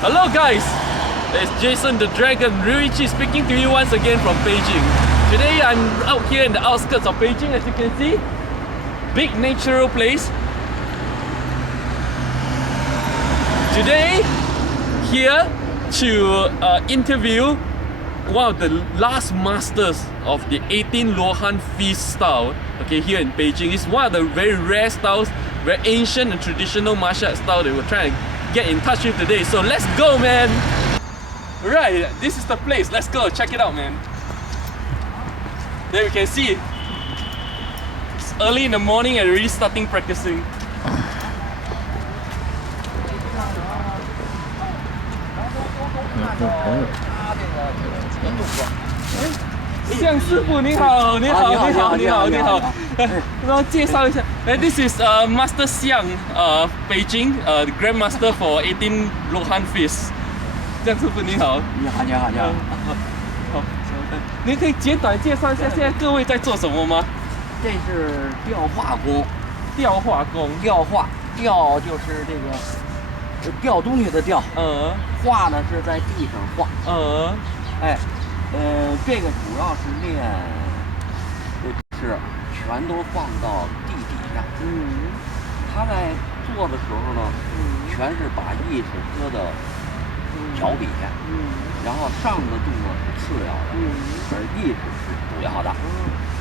Hello guys, it's Jason the Dragon Ryuichi speaking to you once again from Beijing. Today I'm out here in the outskirts of Beijing, as you can see. Big natural place. Today, here to interview one of the last masters of the 18 Lohan Fist style. Okay, here in Beijing. It's one of the very rare styles, very ancient and traditional martial art style that we're trying to get in touch with today. So let's go, man! Right, this is the place. Let's go, check it out, man. There we can see. It's early in the morning and already starting practicing. 向师傅你好，你好，你好，你好，你好。然后介绍一下，This is Master Xiang, Beijing, the Grandmaster for 18 Lohan Fist. 向师傅你好。你好，你好，你好。好，您可以简短介绍一下现在各位在做什么吗？这是雕画功。雕画功。雕画，雕就是这个雕东西的雕。画呢是在地上画。这个主要是练，是全都放到地底下。他在做的时候呢，全是把意识搁到脚底下，然后上的动作是次要的，而意识是主要的。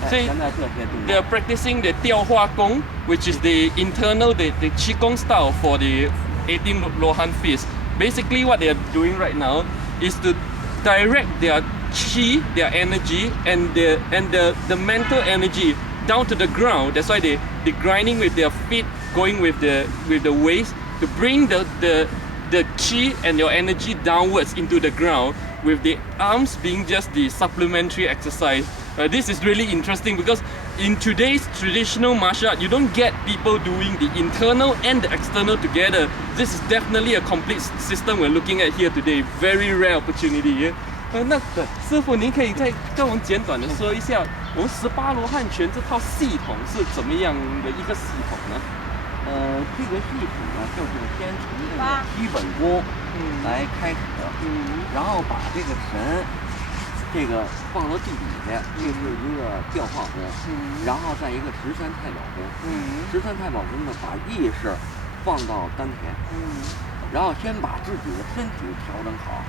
现在这些动作 They are practicing the 雕画功 which is the internal, the qigong style for the 18 Lohan Fist. Basically, what they are doing right now is to direct their qi, their energy, and the mental energy down to the ground. That's why they're grinding with their feet, going with the waist to bring the qi and your energy downwards into the ground, with the arms being just the supplementary exercise. This is really interesting because in today's traditional martial art, you don't get people doing the internal and the external together. This is definitely a complete system we're looking at here today. Very rare opportunity. 那师傅，您可以再跟我们简短的说一下，我们18罗汉拳这套系统是怎么样的一个系统呢？这个系统呢，就是先从这个基本功来开始，然后把这个神这个放到地底下，这是一个雕画功，然后再一个13太保功，13太保功呢，把意识放到丹田，然后先把自己的身体调整好，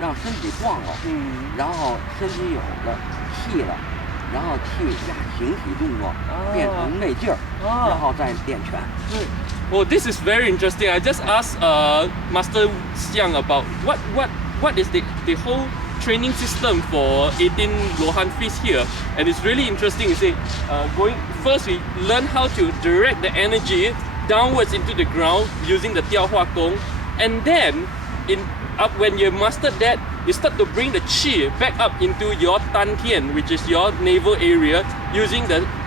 让身体壮了，然后身体有了气了，然后气加形体动作变成内劲儿，然后再练拳。Well, this is very interesting. I just asked Master Xiang about what is the whole training system for 18 Lohan Fist here, and it's really interesting. You see, first we learn how to direct the energy downwards into the ground using the 雕画功, and then when you mastered that, you start to bring the qi back up into your dantian, which is your navel area, using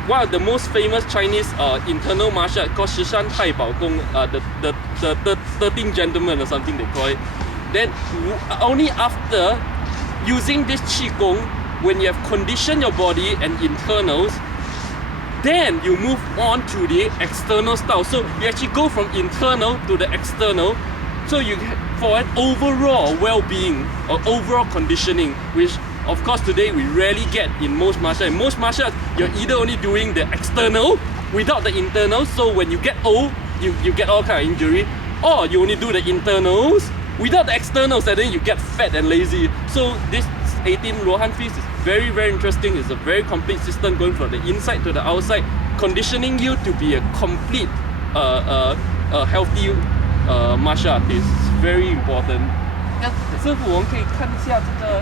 one of the most famous Chinese internal martial art called 十三太保功, the 13 gentlemen or something they call it. Then only after using this qigong, when you have conditioned your body and internals, then you move on to the external style. So you actually go from internal to the external. So for an overall well-being or overall conditioning, which of course today we rarely get in most martial arts. In most martial arts, you're either only doing the external without the internal. So when you get old, you get all kind of injury, or you only do the internals without the externals, and then you get fat and lazy. So this 18 Lohan Fist is very, very interesting. It's a very complete system going from the inside to the outside, conditioning you to be a complete, healthy martial artist. It's very important. 师傅，我们可以看一下这个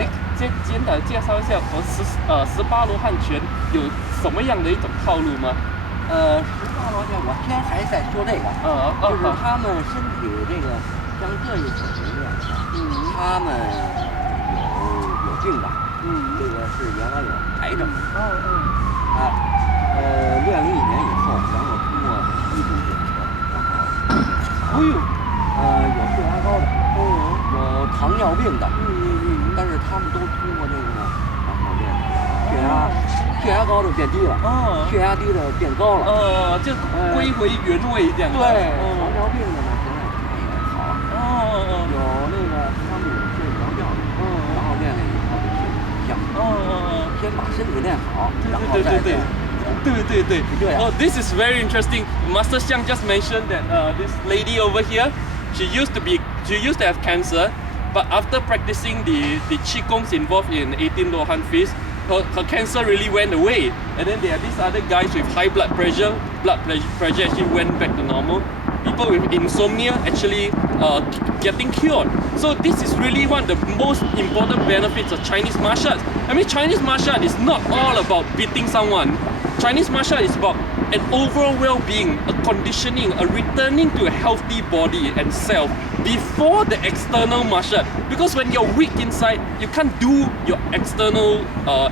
你简短介绍一下我们18罗汉拳有什么样的一种套路吗？18罗拳，我先还在说这个，就是他们身体这个像这一种人练的，他们有病的，这个是原来有癌症，练了1年以后，然后通过医生检测，然后有血压高的，有糖尿病的，但是他们都通过这个呢，然后练血压高的变低了，血压低的变高了，就归回原位这样。对，糖尿病的呢现在也好了。有那个他们有睡着觉的，然后练了以后就睡觉，先把身体练好，然后再练。Oh, this is very interesting. Master Xiang just mentioned that this lady over here, she used to have cancer, but after practicing the qigongs involved in 18 Lohan Fist, her cancer really went away. And then there are these other guys with high blood pressure actually went back to normal. People with insomnia actually getting cured. So this is really one of the most important benefits of Chinese martial arts. I mean, Chinese martial arts is not all about beating someone. Chinese martial arts is about an overall well-being, a conditioning, a returning to a healthy body and self before the external martial art. Because when you're weak inside, you can't do your external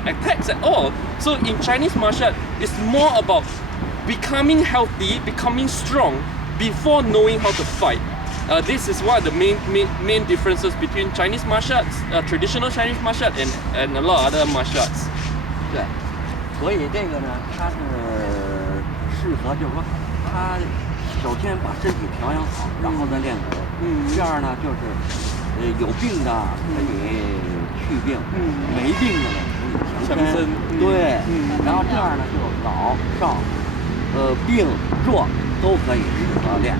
attacks at all. So in Chinese martial art, it's more about becoming healthy, becoming strong before knowing how to fight. This is one of the main differences between Chinese martial arts, traditional Chinese martial arts, and a lot of other martial arts. 对，所以这个呢，它是适合，就是说，它首先把身体调养好，然后再练武。这样呢，就是有病的可以去病，没病的呢可以强身。对，然后这样呢，就老少，病弱都可以适合练。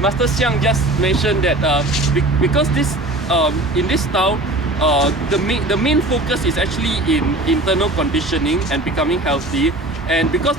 Master Xiang just mentioned that because this in this style, the main focus is actually in internal conditioning and becoming healthy, and because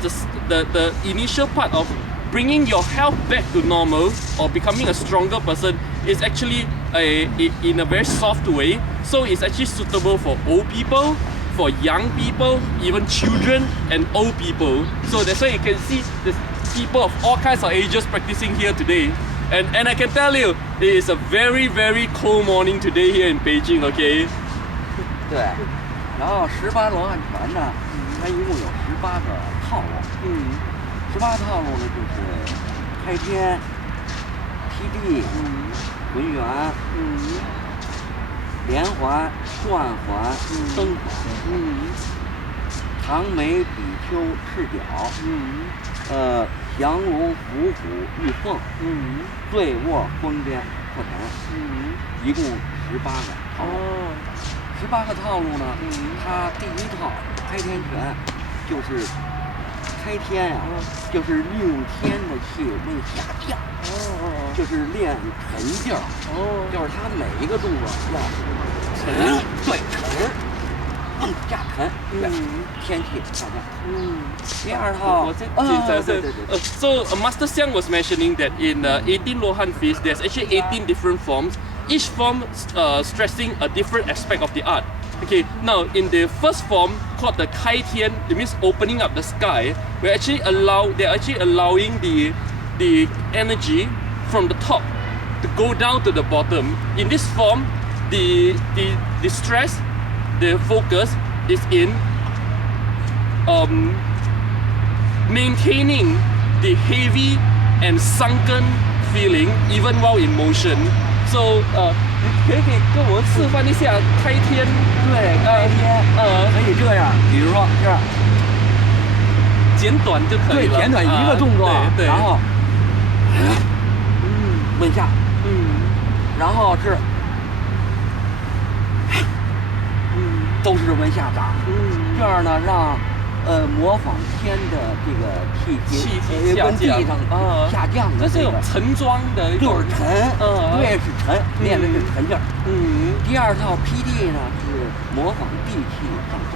the initial part of bringing your health back to normal or becoming a stronger person is actually in a very soft way. So it's actually suitable for old people, for young people, even children and old people. So that's why you can see there's people of all kinds of ages practicing here today. And I can tell you, it is a very, very cold morning today here in Beijing, okay? 对，然后18罗汉拳呢，它一共有18个套路。18套路呢就是开天、劈地、回旋、连环、转环、蹬环。唐眉、比丘、赤脚。降龙、伏虎、玉凤，醉卧、昏边、破拳，一共18个套路。18个套路呢，它第一套开天拳，就是开天呀，就是利用天的气往下降，就是练沉劲儿，就是它每一个动作要沉，对沉。下沉，天气下降。第二套，So Master Xiang was mentioning that in 18 Lohan Fist, there's actually 18 different forms, each form stressing a different aspect of the art. Okay, now in the first form called the Kai Tian, it means opening up the sky. They're actually allowing the energy from the top to go down to the bottom. In this form, the stress, the focus is in maintaining the heavy and sunken feeling even while in motion. So 可以跟我们示范一下开天？对，开天，可以这样，比如说这样，简短就可以了。对，简短一个动作，对，然后，问下，然后是。都是往下长，这样呢让模仿天的这个气机跟地上下降的这个沉庄的，就是沉，对，是沉，练的是沉劲儿。第二套劈地呢是模仿地气上升，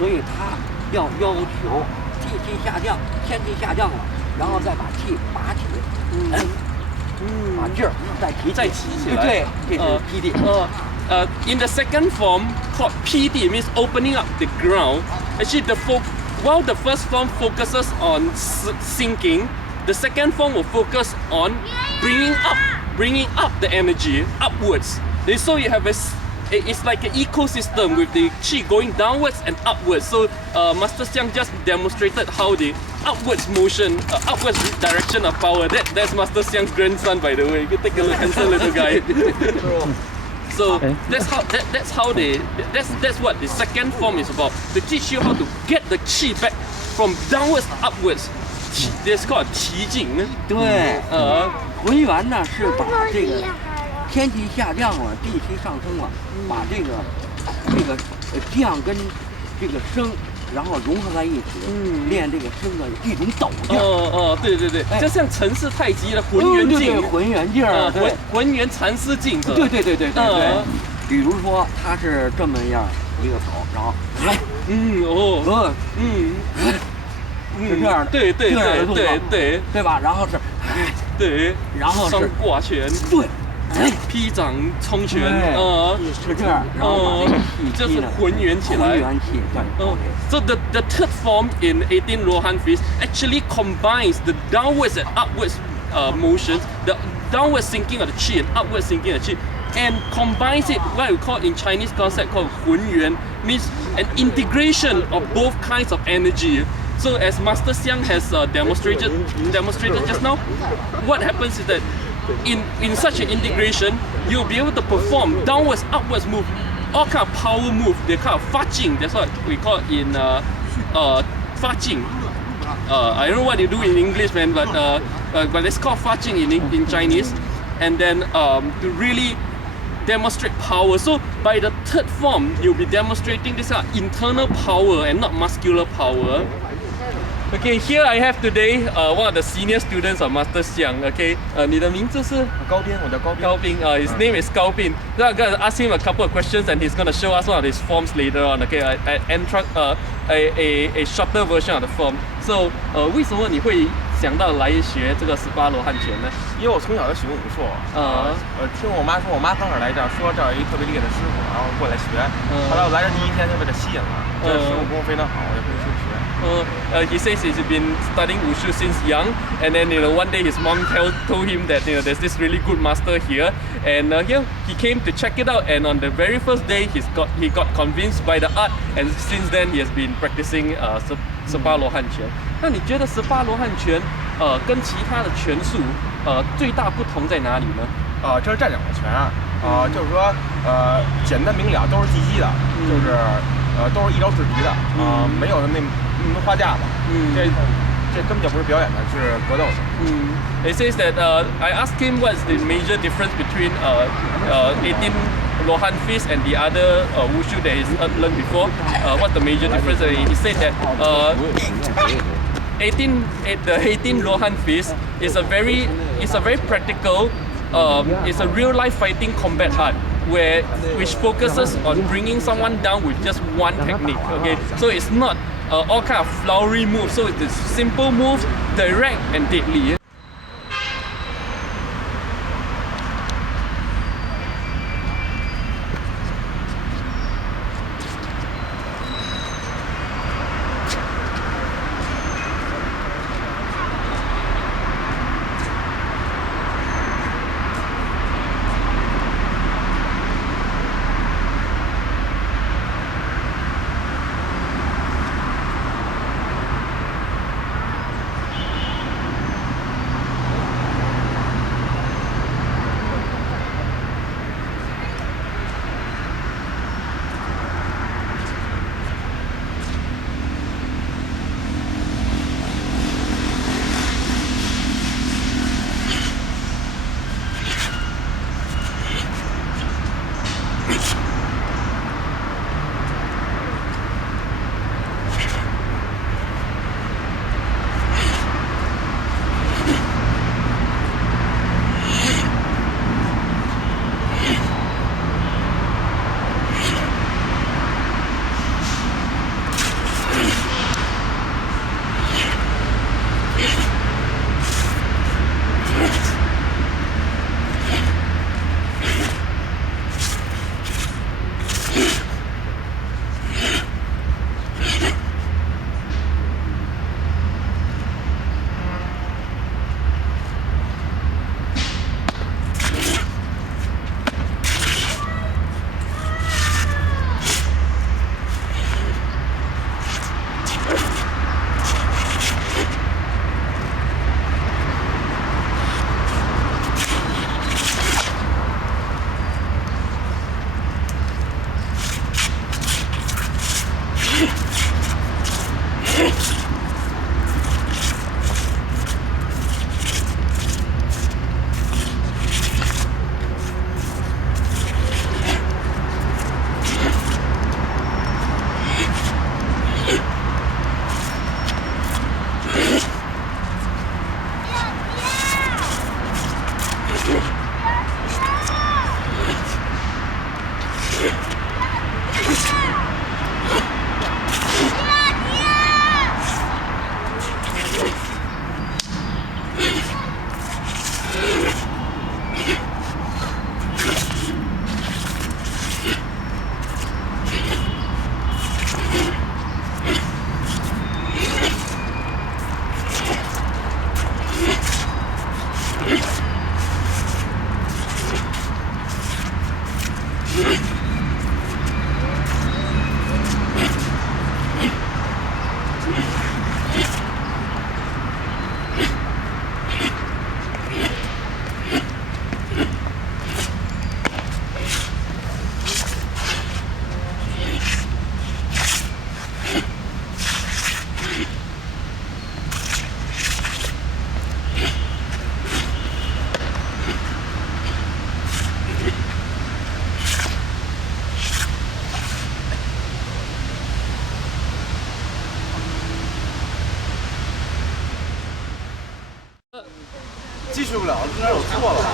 所以他要求地气下降，天气下降了，然后再把气拔起，把劲儿再提起来，对，这是劈地。In the second form called PD, means opening up the ground. Actually, while the first form focuses on sinking, the second form will focus on bringing up the energy upwards. And so you have it's like an ecosystem with the qi going downwards and upwards. So Master Xiang just demonstrated how the upwards motion, upwards direction of power. That's Master Xiang's grandson, by the way. You can take a look, handsome little guy. So that's what the second form is about. To teach you how to get the qi back from downwards to upwards. That's called qigong. 对，回旋呢是把这个天气下降了，地气上升了，把这个降跟这个升，然后融合在一起，练这个身的一种抖劲。对对对，就像陈氏太极的浑元劲，浑元劲儿，浑元禅师劲。对。比如说他是这么样一个手，然后是这样，对吧？然后是对，然后是双挂拳，对。劈掌冲拳，是这样，然后把这个气就是浑圆起来。浑元气，对。So the third form in 18 Lohan Fist actually combines the downwards and upwards motions, the downward sinking of the qi and upward sinking of the qi, and combines it what we call in Chinese concept called 浑元, means an integration of both kinds of energy. So as Master Xiang has demonstrated just now, what happens is that in such an integration, you'll be able to perform downwards, upwards move, all kind of power move. They're kind of faching. That's what we call it in faching. I don't know what you do in English, man, but it's called faching in Chinese. And then to really demonstrate power. So by the third form, you'll be demonstrating this kind of internal power and not muscular power. Okay, here I have today one of the senior students of Master Xiang. Okay, 你的名字是高斌，我叫高斌。高斌, his name is Gao Bin. So I'm gonna ask him a couple of questions, and he's gonna show us one of his forms later on. Okay, a shorter version of the form. So 为什么你会想到来学这个18罗汉拳呢？因为我从小就喜欢武术，听我妈说，我妈刚开始来这儿，说这儿有一个特别厉害的师傅，然后过来学。后来我来这第一天就被他吸引了，这师傅功夫非常好，我就跟师傅学。He says he's been studying wushu since young, and then one day his mom told him that there's this really good master here, and he came to check it out. And on the very first day, he got convinced by the art, and since then he has been practicing 18罗汉拳。那你觉得18罗汉拳跟其他的拳术最大不同在哪里呢？这是站长的拳，就是说简单明了，都是技击的，就是都是一招制敌的，没有那么花架子，这根本就不是表演的，是格斗的。It says that I asked him what's the major difference between 18 Lohan Fist and the other wushu that he's learned before. What's the major difference? He said that 18 Lohan Fist is a very practical, it's a real life fighting combat art, which focuses on bringing someone down with just one technique. Okay, so it's not all kind of flowery moves. So it's simple moves, direct and deadly. 继续不了，应该有错了吧？